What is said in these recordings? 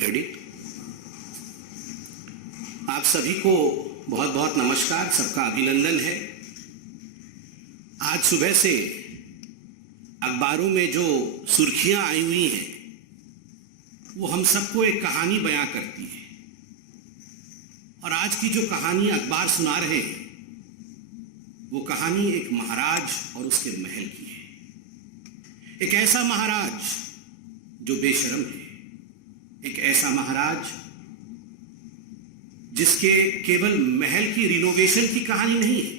Ready. आप सभी को बहुत बहुत नमस्कार, सबका अभिनंदन है। आज सुबह से अखबारों में जो सुर्खियां आई हुई हैं वो हम सबको एक कहानी बयां करती है। और आज की जो कहानी अखबार सुना रहे हैं वो कहानी एक महाराज और उसके महल की है। एक ऐसा महाराज जो बेशर्म है, एक ऐसा महाराज जिसके केवल महल की रिनोवेशन की कहानी नहीं है,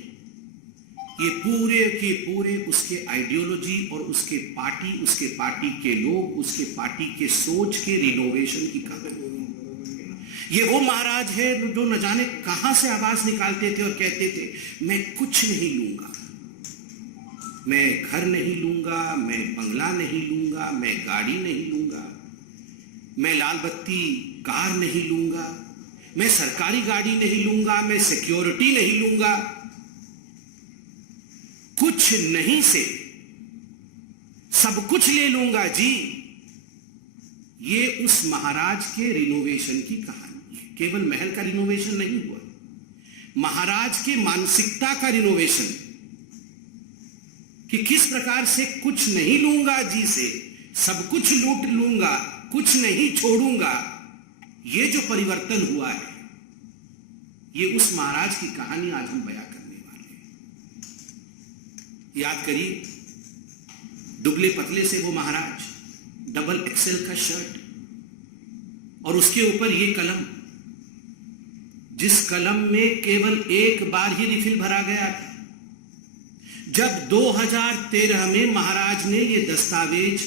ये पूरे के पूरे उसके आइडियोलॉजी और उसके पार्टी के लोग, उसके पार्टी के सोच के रिनोवेशन की कहानी। ये वो महाराज है जो न जाने कहां से आवाज निकालते थे और कहते थे मैं कुछ नहीं लूंगा, मैं घर नहीं लूंगा, मैं बंगला नहीं लूंगा, मैं गाड़ी नहीं लूंगा, मैं लाल बत्ती कार नहीं लूंगा, मैं सरकारी गाड़ी नहीं लूंगा, मैं सिक्योरिटी नहीं लूंगा। कुछ नहीं से सब कुछ ले लूंगा जी। ये उस महाराज के रिनोवेशन की कहानी है। केवल महल का रिनोवेशन नहीं हुआ, महाराज के मानसिकता का रिनोवेशन, कि किस प्रकार से कुछ नहीं लूंगा जी से सब कुछ लूट लूंगा, कुछ नहीं छोड़ूंगा। ये जो परिवर्तन हुआ है, ये उस महाराज की कहानी आज हम बयां करने वाले हैं। याद करिए, दुबले पतले से वो महाराज, डबल एक्सेल का शर्ट और उसके ऊपर ये कलम, जिस कलम में केवल एक बार ही रिफिल भरा गया था। जब 2013 में महाराज ने ये दस्तावेज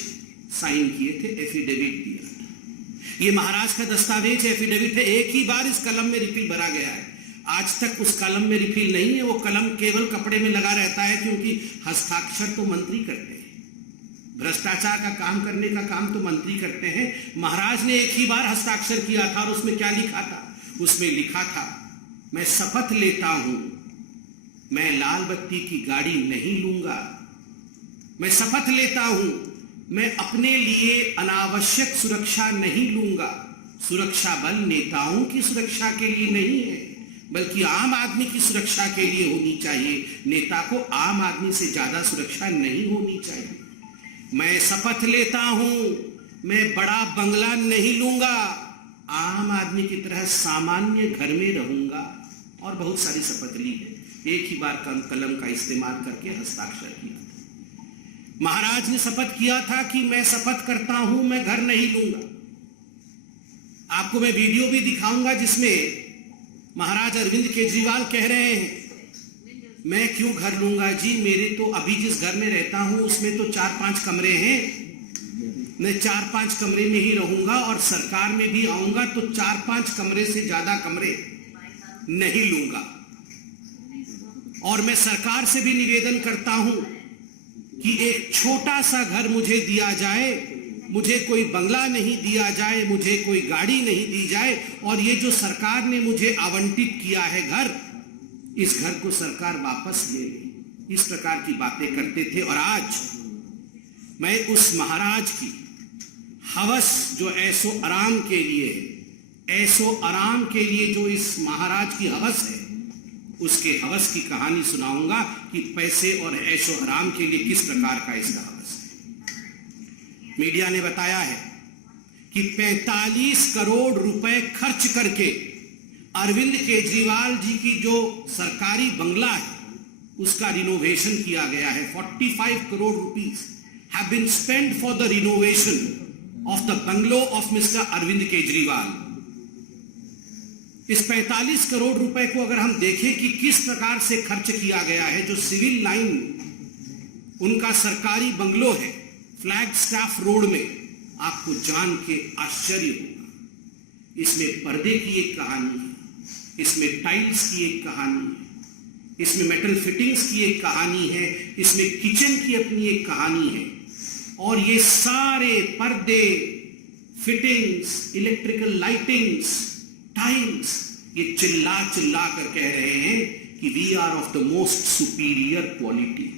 साइन किए थे, एफिडेविट दिया था। ये महाराज का दस्तावेज एफिडेविट है, एक ही बार इस कलम में रिफिल भरा गया है। आज तक उस कलम में रिफिल नहीं है। वो कलम केवल कपड़े में लगा रहता है, क्योंकि हस्ताक्षर तो मंत्री करते हैं, भ्रष्टाचार का काम करने का काम तो मंत्री करते हैं। महाराज ने एक ही बार हस्ताक्षर किया था और उसमें क्या लिखा था? उसमें लिखा था मैं शपथ लेता हूं, मैं लाल बत्ती की गाड़ी नहीं लूंगा, मैं शपथ लेता हूं, मैं अपने लिए अनावश्यक सुरक्षा नहीं लूंगा। सुरक्षा बल नेताओं की सुरक्षा के लिए नहीं है, बल्कि आम आदमी की सुरक्षा के लिए होनी चाहिए। नेता को आम आदमी से ज्यादा सुरक्षा नहीं होनी चाहिए। मैं शपथ लेता हूं, मैं बड़ा बंगला नहीं लूंगा, आम आदमी की तरह सामान्य घर में रहूंगा। और बहुत सारी शपथ ली है, एक ही बार कलम का इस्तेमाल करके हस्ताक्षर किया था। महाराज ने शपथ किया था कि मैं शपथ करता हूं, मैं घर नहीं लूंगा। आपको मैं वीडियो भी दिखाऊंगा जिसमें महाराज अरविंद केजरीवाल कह रहे हैं मैं क्यों घर लूंगा जी, मेरे तो अभी जिस घर में रहता हूं उसमें तो 4-5 कमरे हैं, मैं 4-5 कमरे में ही रहूंगा और सरकार में भी आऊंगा तो 4-5 कमरे से ज्यादा कमरे नहीं लूंगा। और मैं सरकार से भी निवेदन करता हूं कि एक छोटा सा घर मुझे दिया जाए, मुझे कोई बंगला नहीं दिया जाए, मुझे कोई गाड़ी नहीं दी जाए। और ये जो सरकार ने मुझे आवंटित किया है घर, इस घर को सरकार वापस ले ले। इस प्रकार की बातें करते थे। और आज मैं उस महाराज की हवस जो ऐसो आराम के लिए है, ऐसो आराम के लिए जो इस महाराज की हवस है, उसके हवस की कहानी सुनाऊंगा कि पैसे और ऐशो आराम के लिए किस प्रकार का इसका हवस है। मीडिया ने बताया है कि 45 करोड़ रुपए खर्च करके अरविंद केजरीवाल जी की जो सरकारी बंगला है उसका रिनोवेशन किया गया है। 45 crore rupees have been spent for the renovation of the bungalow of mister Arvind Kejriwal. इस 45 करोड़ रुपए को अगर हम देखें कि किस प्रकार से खर्च किया गया है, जो सिविल लाइन उनका सरकारी बंगलो है फ्लैग स्टाफ रोड में, आपको जान के आश्चर्य होगा। इसमें पर्दे की एक कहानी है, इसमें टाइल्स की एक कहानी है, इसमें मेटल फिटिंग्स की एक कहानी है, इसमें किचन की अपनी एक कहानी है। और ये सारे पर्दे, फिटिंग्स, इलेक्ट्रिकल लाइटिंग्स, टाइल्स, ये चिल्ला चिल्ला कर कह रहे हैं कि we are of the most superior quality.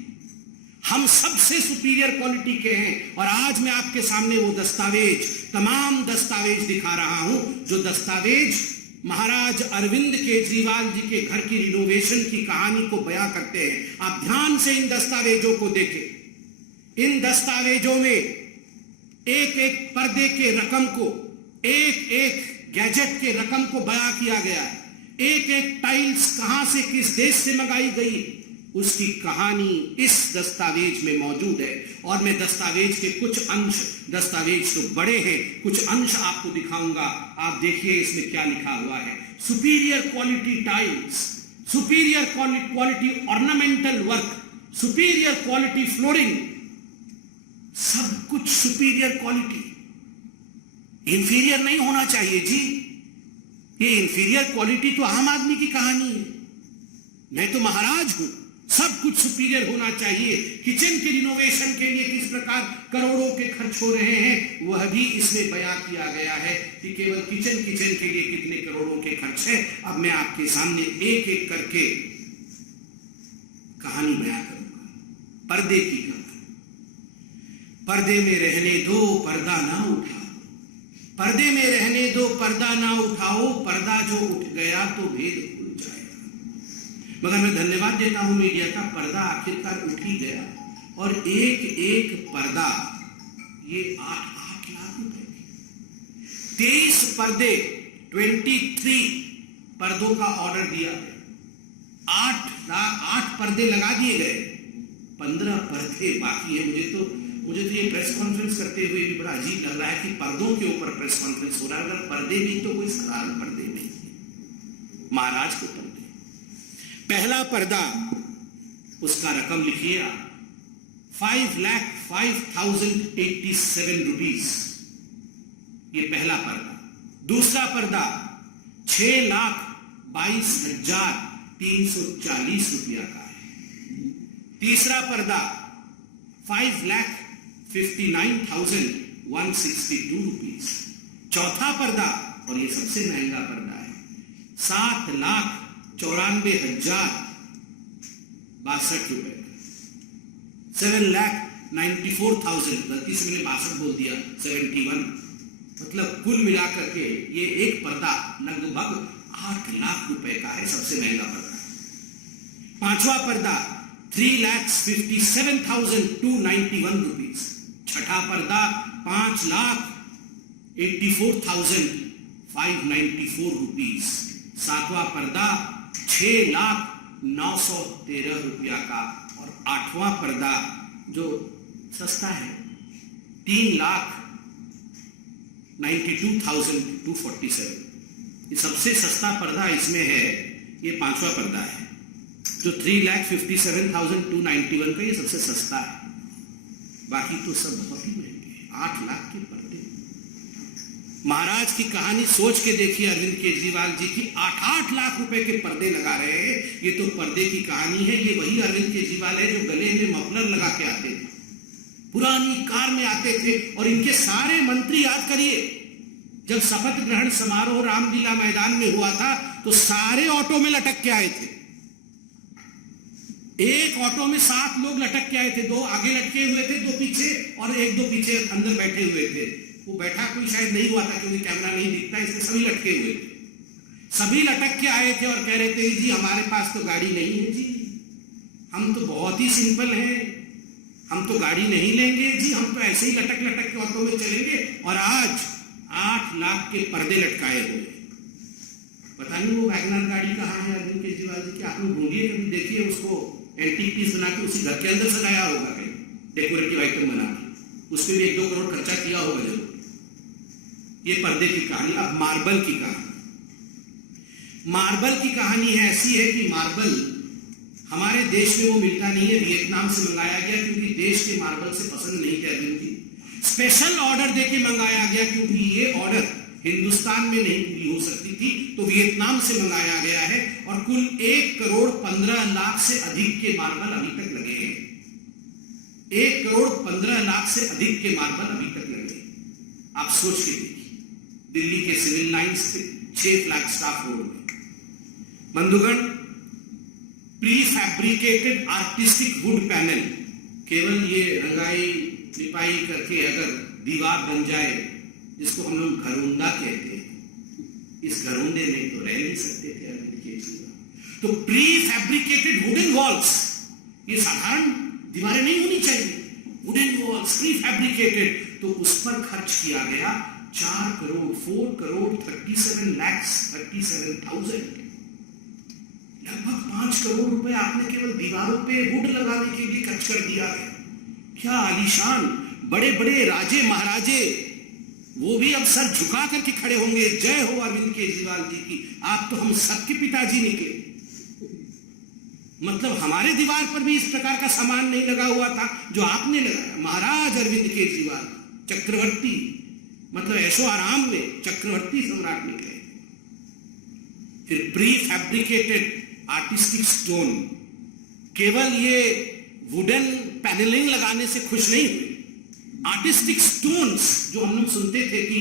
हम सबसे सुपीरियर क्वालिटी के हैं। और आज मैं आपके सामने वो दस्तावेज, तमाम दस्तावेज दिखा रहा हूं, जो दस्तावेज महाराज अरविंद केजरीवाल जी के घर की रिनोवेशन की कहानी को बयां करते हैं। आप ध्यान से इन दस्तावेजों को देखें। इन दस्तावेजों में एक एक पर्दे के रकम को, एक एक गैजेट के रकम को बयां किया गया है। एक एक टाइल्स कहां से, किस देश से मंगाई गई, उसकी कहानी इस दस्तावेज में मौजूद है। और मैं दस्तावेज के कुछ अंश, दस्तावेज तो बड़े हैं, कुछ अंश आपको दिखाऊंगा। आप देखिए इसमें क्या लिखा हुआ है। Superior quality tiles, superior quality ornamental work, superior quality flooring, सब कुछ सुपीरियर क्वालिटी। इंफीरियर नहीं होना चाहिए जी। ये इंफीरियर क्वालिटी तो आम आदमी की कहानी है। मैं तो महाराज हूं, सब कुछ सुपीरियर होना चाहिए। किचन के रिनोवेशन के लिए किस प्रकार करोड़ों के खर्च हो रहे हैं, वह भी इसमें बयां किया गया है कि केवल किचन के लिए कितने करोड़ों के खर्च है। अब मैं आपके सामने एक एक करके कहानी बयां करूंगा। पर्दे की कहानी। पर्दे में रहने दो, पर्दा ना उठाओ। पर्दे में रहने दो, पर्दा ना उठाओ। पर्दा जो उठ गया तो भेद खुल जाएगा। मगर मैं धन्यवाद देता हूं मीडिया का, पर्दा आखिरकार उठ ही गया। और एक एक पर्दा ये 8 लाख रुपए के 23 पर्दे, 23 पर्दों का ऑर्डर दिया गया। 8 पर्दे लगा दिए गए, 15 पर्दे बाकी है। मुझे तो ये प्रेस कॉन्फ्रेंस करते हुए भी बड़ा अजीब लग रहा है कि पर्दों के ऊपर प्रेस कॉन्फ्रेंस हो रहा है। अगर पर्दे भी तो कोई साधारण पर्दे नहीं है, महाराज के पर्दे। पहला पर्दा, उसका रकम लिखिए आप, 5,05,087 रुपीज, ये पहला पर्दा। दूसरा पर्दा 6,22,340 रुपया का है। तीसरा पर्दा 5,59,162 रुपीज। चौथा पर्दा, और ये सबसे महंगा पर्दा है, 7,94,062 रुपए, 7,94,000, गलती से मैंने 62 बोल दिया, 71, मतलब कुल मिलाकर के ये एक पर्दा लगभग 8 लाख रुपए का है, सबसे महंगा पर्दा है। पांचवा पर्दा 3,57,291 रुपीज। छठा पर्दा 5,84,594 रुपीज। सातवां पर्दा 6,09,13 रुपया का। और आठवां पर्दा जो सस्ता है 3,92,247। ये सबसे सस्ता पर्दा इसमें है, ये पांचवा पर्दा है जो 3,57,291 का, ये सबसे सस्ता है। बाकी तो सब बहुत ही महंगे हैं। 8 लाख के पर्दे। महाराज की कहानी सोच के देखिए, अरविंद केजरीवाल जी की 8 लाख रुपए के पर्दे लगा रहे हैं। ये तो पर्दे की कहानी है। ये वही अरविंद केजरीवाल है जो गले में मफलर लगा के आते थे, पुरानी कार में आते थे। और इनके सारे मंत्री, याद करिए, जब शपथ ग्रहण समारोह रामलीला मैदान में हुआ था तो सारे ऑटो में लटक के आए थे। एक ऑटो में 7 लोग लटक के आए थे, 2 आगे लटके हुए थे, 2 पीछे, और 1-2 पीछे अंदर बैठे हुए थे। वो बैठा कोई शायद नहीं हुआ था क्योंकि कैमरा नहीं दिखता, इसलिए सभी लटके हुए थे। सभी लटक के आए थे और कह रहे थे, जी हमारे पास तो गाड़ी नहीं है जी, हम तो बहुत ही सिंपल हैं, हम तो गाड़ी नहीं लेंगे जी, हम तो ऐसे ही लटक लटक के ऑटो में चलेंगे। और आज 8 लाख के पर्दे लटकाए हुए। पता नहीं वो वैगनर गाड़ी कहाँ है अरविंद केजरीवाल जी की। आप लोग ढूंढिए, कभी देखिए उसको, एंटीक पीस बना के उसी घर के अंदर सजाया होगा कहीं, डेकोरेटिव आइटम बना के, उसमें भी 1-2 करोड़ खर्चा किया होगा जरूर। ये पर्दे की कहानी। अब मार्बल की कहानी। मार्बल की कहानी है ऐसी है कि मार्बल हमारे देश में वो मिलता नहीं है, वियतनाम से मंगाया गया क्योंकि देश के मार्बल से पसंद नहीं थे अरविंद जी। स्पेशल ऑर्डर देके मंगाया गया क्योंकि ये ऑर्डर हिंदुस्तान में नहीं पूरी हो सकती थी, तो वियतनाम से मंगाया गया है। और कुल 1,15,00,000 से अधिक के मार्बल अभी तक लगे हैं। 1,15,00,000 से अधिक के मार्बल अभी तक लगे। आप सोच के देखिए, दिल्ली के सिविल लाइंस से 6 फ्लैगस्टाफ रोड में। बंधुगण, prefabricated artistic wood panel केवल ये रंगाई लिपाई करके अगर दीवार बन जाए, जिसको हम लोग घरोंदा कहते हैं, इस घरोंदे में तो रह नहीं सकते थे अरविंद केजरीवाल। तो प्री फैब्रिकेटेड वुडन वॉल्स, ये साधारण दीवारें नहीं होनी चाहिए, वुडन वॉल्स प्री फैब्रिकेटेड, तो उस पर खर्च किया गया 4,37,37,000, लगभग 5 करोड़ रुपए आपने केवल दीवारों पे वुड लगाने के लिए खर्च कर दिया है। क्या आलीशान बड़े बड़े राजे महाराजे, वो भी अब सर झुका करके खड़े होंगे, जय हो अरविंद केजरीवाल जी की, आप तो हम सबके पिताजी निकले। मतलब हमारे दीवार पर भी इस प्रकार का सामान नहीं लगा हुआ था जो आपने लगाया। महाराज अरविंद केजरीवाल चक्रवर्ती, मतलब ऐशो आराम में चक्रवर्ती सम्राट निकले। फिर प्री फैब्रिकेटेड आर्टिस्टिक स्टोन, केवल ये वुडन पैनलिंग लगाने से खुश नहीं हुए, आर्टिस्टिक स्टोन्स जो हम लोग सुनते थे कि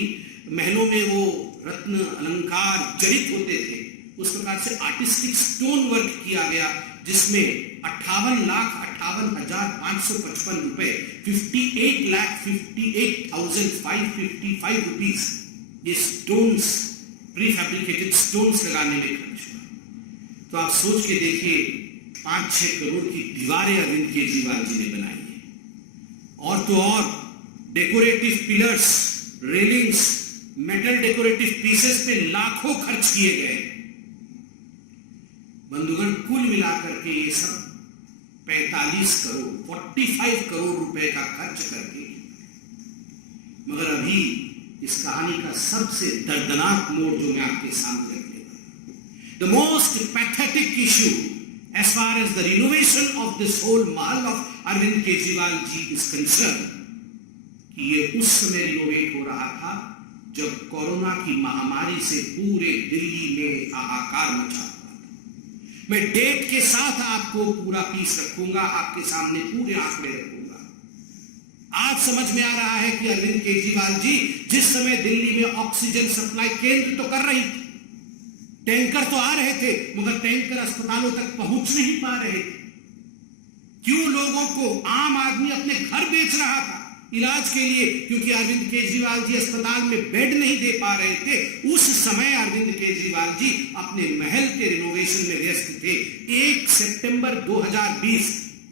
महलों में वो रत्न अलंकार जड़ित होते थे, उस प्रकार से आर्टिस्टिक स्टोन वर्क किया गया, जिसमें 58,58,555 रुपए, 58,58,555 रुपीज ये स्टोन्स, प्री फैब्रिकेटेड स्टोन्स लगाने में खर्च हुआ। तो आप सोच के देखिए, 5-6 करोड़ की दीवारें अरविंद केजरीवाल जी ने बनाई है। और तो और decorative pillars, railings, metal decorative pieces पे लाखों खर्च किए गए। बंधुगण, कुल मिलाकर के ये सब 45 करोड़ रुपए का खर्च करके, मगर अभी इस कहानी का सबसे दर्दनाक मोड़ जो मैं आपके सामने रखूंगा, the most pathetic issue as far as the renovation of this whole mahal of Arvind Kejriwal ji is concerned, कि ये उस समय रिनोवेट हो रहा था जब कोरोना की महामारी से पूरे दिल्ली में हाहाकार मचा हुआ था। मैं डेट के साथ आपको पूरा पीस रखूंगा, आपके सामने पूरे आंकड़े रखूंगा। आज समझ में आ रहा है कि अरविंद केजरीवाल जी जिस समय दिल्ली में ऑक्सीजन सप्लाई केंद्र तो कर रही थी, टैंकर तो आ रहे थे, मगर टैंकर अस्पतालों तक पहुंच नहीं पा रहे थे। क्यों लोगों को, आम आदमी अपने घर बेच रहा था इलाज के लिए, क्योंकि अरविंद केजरीवाल जी अस्पताल में बेड नहीं दे पा रहे थे। उस समय अरविंद केजरीवाल जी अपने महल के रिनोवेशन में व्यस्त थे। 1 सितंबर 2020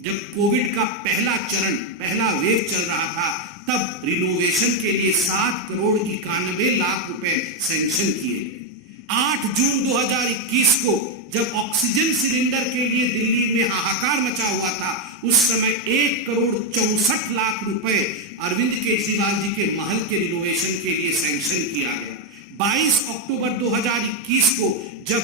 जब कोविड का पहला चरण, पहला वेव चल रहा था, तब रिनोवेशन के लिए 7,91,00,000 रुपए सैंक्शन किए। 8 जून 2021 को जब ऑक्सीजन सिलेंडर के लिए दिल्ली में हाहाकार मचा हुआ था, उस समय 1,64,00,000 रुपए अरविंद केजरीवाल जी के महल के रिनोवेशन के लिए सैंक्शन किया गया। 22 अक्टूबर 2021 को जब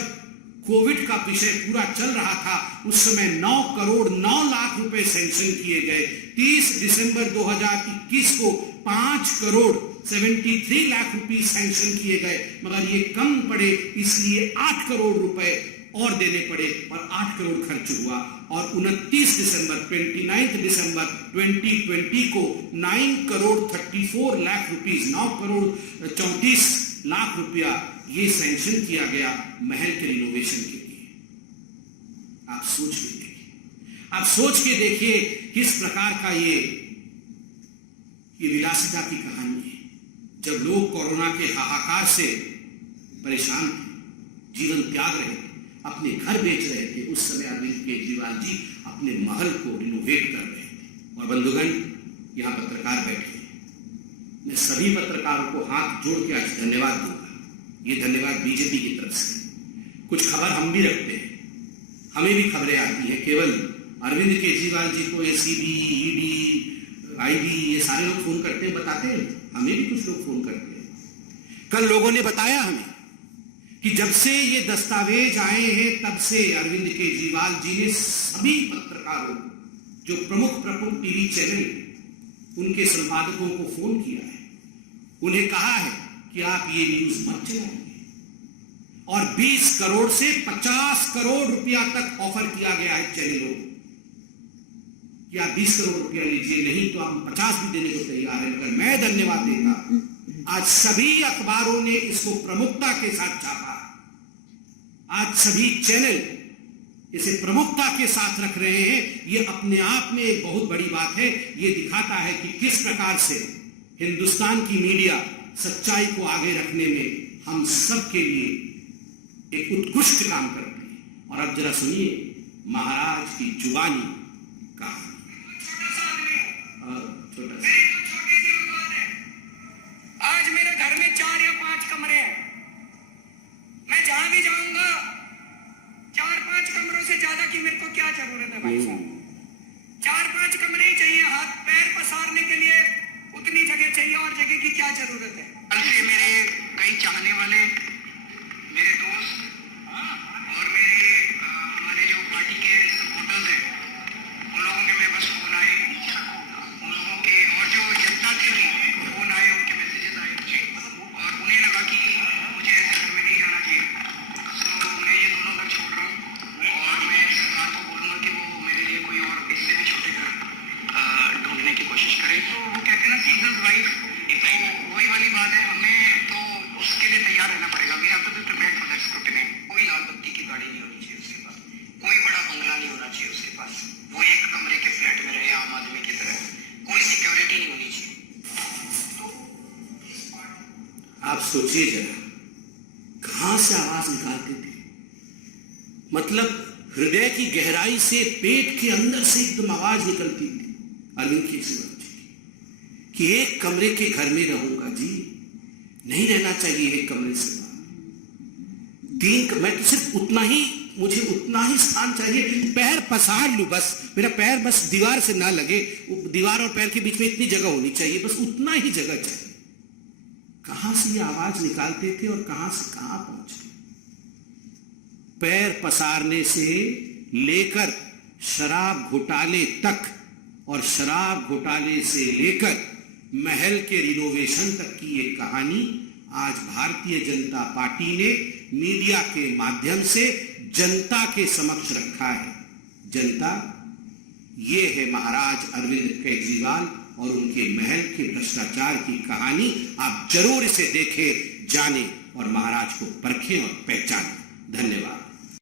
कोविड का विषय पूरा चल रहा था, उस समय 9,09,00,000 रुपए सैंक्शन किए गए। 30 दिसंबर 2021 को 5,73,00,000 रुपए सैंक्शन किए गए, मगर ये कम पड़े, इसलिए 8 करोड़ रुपए और देने पड़े और 8 करोड़ खर्च हुआ। और 29 दिसंबर 2020 को 9,34,00,000 रुपीज, 9,34,00,000 रुपया ये सैंक्शन किया गया महल के रिनोवेशन के लिए। आप सोच के देखिए, आप सोच के देखिए किस प्रकार का ये विलासिता की कहानी है। जब लोग कोरोना के हाहाकार से परेशान थे, जीवन त्याग रहे थे, अपने घर बेच रहे थे, उस समय अरविंद केजरीवाल जी अपने महल को रिनोवेट कर रहे थे। और बंधुगण, यहाँ पत्रकार बैठे हैं, मैं सभी पत्रकारों को हाथ जोड़ के आज धन्यवाद दूंगा। ये धन्यवाद बीजेपी की तरफ से। कुछ खबर हम भी रखते हैं, हमें भी खबरें आती हैं। केवल अरविंद केजरीवाल जी को एसीबी, ईडी, आईबी ये सारे लोग फोन करते हैं, बताते हैं, हमें भी कुछ लोग फोन करते हैं। कल लोगों ने बताया हमें कि जब से ये दस्तावेज आए हैं, तब से अरविंद केजरीवाल जी ने सभी पत्रकारों, जो प्रमुख टीवी चैनल, उनके संपादकों को फोन किया है, उन्हें कहा है कि आप ये न्यूज मत चलाइए। और 20 करोड़ से 50 करोड़ रुपया तक ऑफर किया गया है चैनलों को कि आप 20 करोड़ रुपया लीजिए, नहीं तो हम 50 भी देने को तैयार है। मगर मैं धन्यवाद देता, आज सभी अखबारों ने इसको प्रमुखता के साथ छापा। आज सभी चैनल इसे प्रमुखता के साथ रख रहे हैं, ये अपने आप में एक बहुत बड़ी बात है। ये दिखाता है कि किस प्रकार से हिंदुस्तान की मीडिया सच्चाई को आगे रखने में हम सब के लिए एक उत्कृष्ट काम करती है। और अब जरा सुनिए महाराज की जुबानी कहानी। छोटा सा आज मेरे घर में 4 या 5 कमरे हैं। मैं जहां भी जाऊंगा 4-5 कमरों से ज्यादा की मेरे को क्या जरूरत है भाई साहब? 4-5 कमरे ही चाहिए। हाथ पैर पसारने के लिए उतनी जगह चाहिए, और जगह की क्या जरूरत है? कल से मेरे कई चाहने वाले, मेरे दोस्त और मेरे हमारे जो पार्टी के सपोर्टर्स हैं, उन लोगों के मेरे पास फोन आए, उन लोगों के और जो जनता के भी फोन आए, उनके मैसेजेस आए मुझे, और उन्हें लगा कि मुझे ऐसे घर में नहीं रहना चाहिए। तो मैं ये दोनों घर छोड़ रहा हूँ और मैं सरकार को बोलूँगा कि वो मेरे लिए कोई और इससे भी छोटे घर ढूंढने की कोशिश करे। तो वो कहते हैं ना सीजन्स वाइज, तो वही वाली बात है, हमें तो उसके लिए तैयार रहना पड़ेगा। We have to be prepared for that scrutiny. कोई लाल बत्ती की गाड़ी नहीं होनी चाहिए उसके पास, कोई बड़ा बंगला नहीं होना चाहिए उसके पास, वो एक कमरे के फ्लैट में रहे आम आदमी की तरह, कोई सिक्योरिटी नहीं होनी चाहिए। आप सोचिए जरा कहां से आवाज निकालते थे। मतलब हृदय की गहराई से, पेट के अंदर से एकदम आवाज निकलती थी अरविंद केजरीवाल जी कि एक कमरे के घर में रहूंगा जी, नहीं रहना चाहिए एक कमरे से। मैं तो सिर्फ उतना ही, मुझे उतना ही स्थान चाहिए, पैर पसार लूं बस, मेरा पैर बस दीवार से ना लगे, दीवार और पैर के बीच में इतनी जगह होनी चाहिए, बस उतना ही जगह चाहिए। कहां से ये आवाज निकालते थे और कहां से कहां पहुंचे। पैर पसारने से लेकर शराब घोटाले तक, और शराब घोटाले से लेकर महल के रिनोवेशन तक की ये कहानी आज भारतीय जनता पार्टी ने मीडिया के माध्यम से जनता के समक्ष रखा है। जनता, ये है महाराज अरविंद केजरीवाल और उनके महल के भ्रष्टाचार की कहानी। आप जरूर इसे देखें, जानें और महाराज को परखें और पहचानें। धन्यवाद।